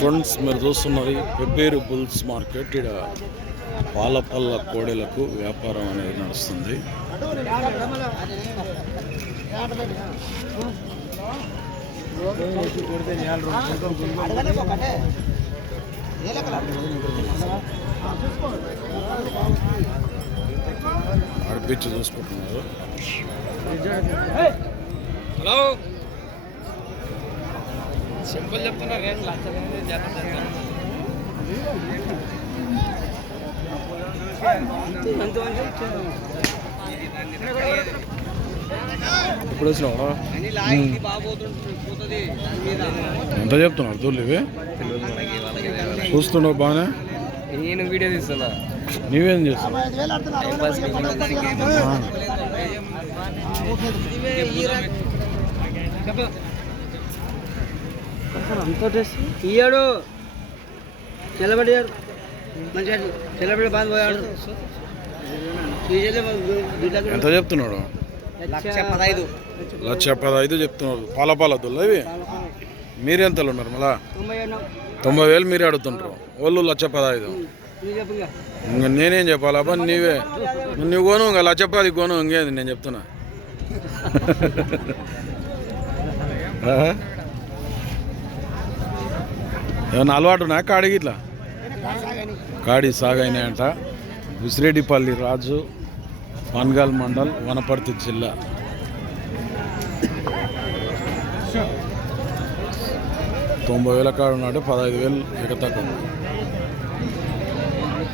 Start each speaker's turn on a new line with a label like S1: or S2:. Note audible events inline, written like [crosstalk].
S1: Friends మీరు చూస్తున్నది Pebbair bulls market. ఇక్కడ పాలపల్ల కోడెలకు వ్యాపారం అనేది నడుస్తుంది. ఆడిపించి చూసుకుంటున్నారు.
S2: హలో సింపుల్ చెప్తున్నా రేట్ లక్ష
S1: ఇప్పుడు వచ్చినావా? ఎంత చెప్తున్నారు దూళ్ళు ఇవి చూస్తుండవు బాగానే?
S2: నేను వీడియో తీస్తున్నా.
S1: నీవేం
S3: ఇయ్యాడు. చెల్లబడ్డాడు మంచిగా చెల్లబడి బాగా పోయాడు.
S1: ఎంత చెప్తున్నాడు?
S3: లక్ష పదహైదు.
S1: చెప్తున్నారు పాల పాల దుల్ల ఇవి? మీరెంతలు ఉన్నారు మళ్ళా?
S3: తొంభై
S1: వేలు మీరే అడుగుతుంటారు వాళ్ళు లక్ష పదహైదు.
S3: ఇంకా
S1: నేనేం చెప్పాలా? అబ్బా నీవే. నువ్వు కొను ఇంకా లక్ష పది కొను ఇంకేంది? నేను చెప్తున్నా? [laughs] ఏమన్నా అలవాటు ఉన్నాయా కాడికి ఇట్లా కాడి సాగైనాయంట. ఉసిరెడ్డిపల్లి రాజు వన్గాల్ మండల్ వనపర్తి జిల్లా. తొంభై వేల కాడు ఉన్నాడు పదహైదు వేలు ఎగతక్క